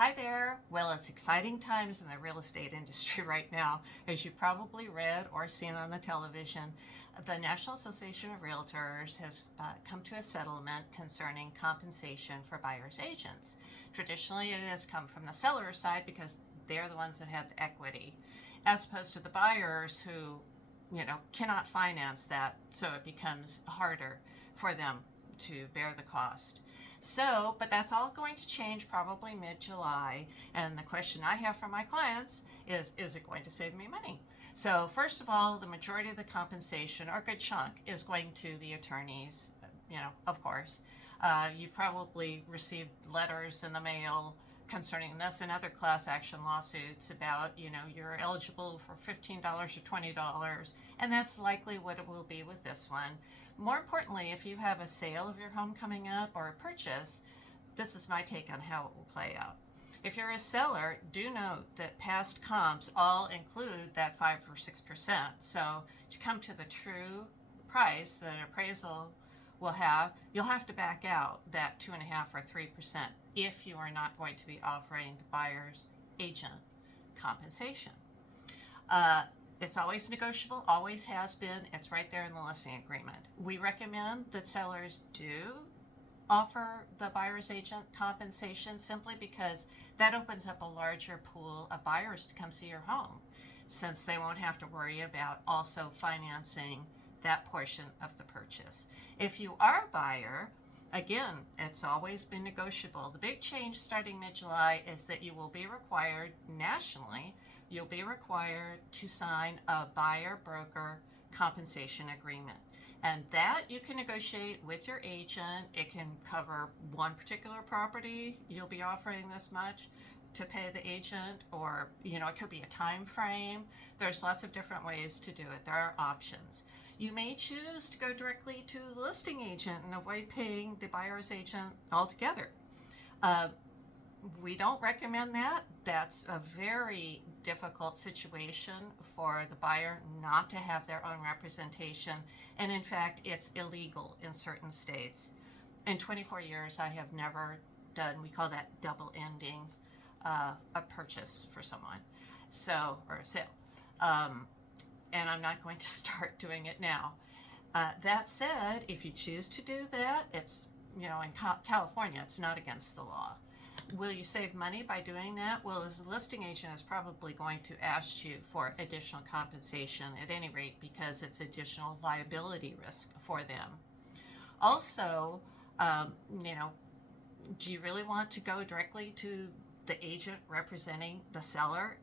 Hi there. Well, it's exciting times in the real estate industry right now. As you've probably read or seen on the television, the National Association of Realtors has come to a settlement concerning compensation for buyer's agents. Traditionally, it has come from the seller side because they're the ones that have the equity, as opposed to the buyers who, cannot finance that, so it becomes harder for them to bear the cost. So, but that's all going to change probably mid-July. And the question I have for my clients is it going to save me money? So first of all, the majority of the compensation, or a good chunk, is going to the attorneys, of course. You probably received letters in the mail concerning this and other class action lawsuits about, you're eligible for $15 or $20, and that's likely what it will be with this one. More importantly, if you have a sale of your home coming up or a purchase, this is my take on how it will play out. If you're a seller, do note that past comps all include that 5 or 6%. So to come to the true price that an appraisal will have, you'll have to back out that 2.5 or 3% if you are not going to be offering the buyer's agent compensation. It's always negotiable, always has been. It's right there in the listing agreement. We recommend that sellers do offer the buyer's agent compensation simply because that opens up a larger pool of buyers to come see your home, since they won't have to worry about also financing that portion of the purchase. If you are a buyer, again, it's always been negotiable. The big change starting mid-July is that you will be required nationally, you'll be required to sign a buyer-broker compensation agreement. And that you can negotiate with your agent. It can cover one particular property. You'll be offering this much to pay the agent, or it could be a time frame. There's lots of different ways to do it. There are options. You may choose to go directly to the listing agent and avoid paying the buyer's agent altogether. We don't recommend that. That's a very difficult situation for the buyer not to have their own representation, and in fact it's illegal in certain states. In 24 years I have never done, we call that double ending a purchase for someone, or a sale, and I'm not going to start doing it now. That said, if you choose to do that, it's in California it's not against the law. Will you save money by doing that? Well, as a listing agent is probably going to ask you for additional compensation at any rate, because it's additional liability risk for them. Also, do you really want to go directly to the agent representing the seller?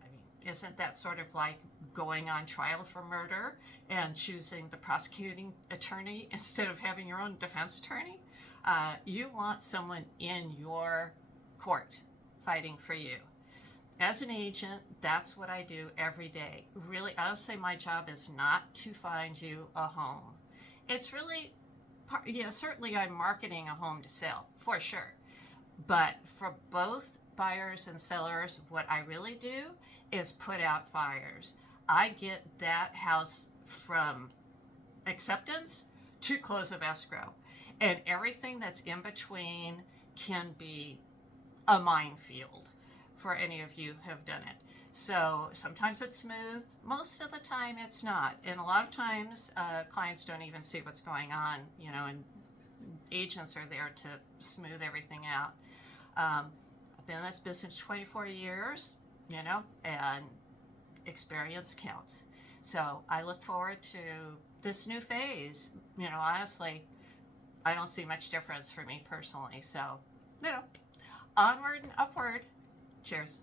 I mean, isn't that sort of like going on trial for murder and choosing the prosecuting attorney instead of having your own defense attorney? You want someone in your court fighting for you. As an agent, that's what I do every day. Really, I'll say my job is not to find you a home. It's really, certainly I'm marketing a home to sell, for sure. But for both buyers and sellers, what I really do is put out fires. I get that house from acceptance to close of escrow. And everything that's in between can be a minefield for any of you who have done it. So sometimes it's smooth, most of the time it's not. And a lot of times clients don't even see what's going on, and agents are there to smooth everything out. I've been in this business 24 years, and experience counts. So I look forward to this new phase. Honestly, I don't see much difference for me personally. So, onward and upward. Cheers.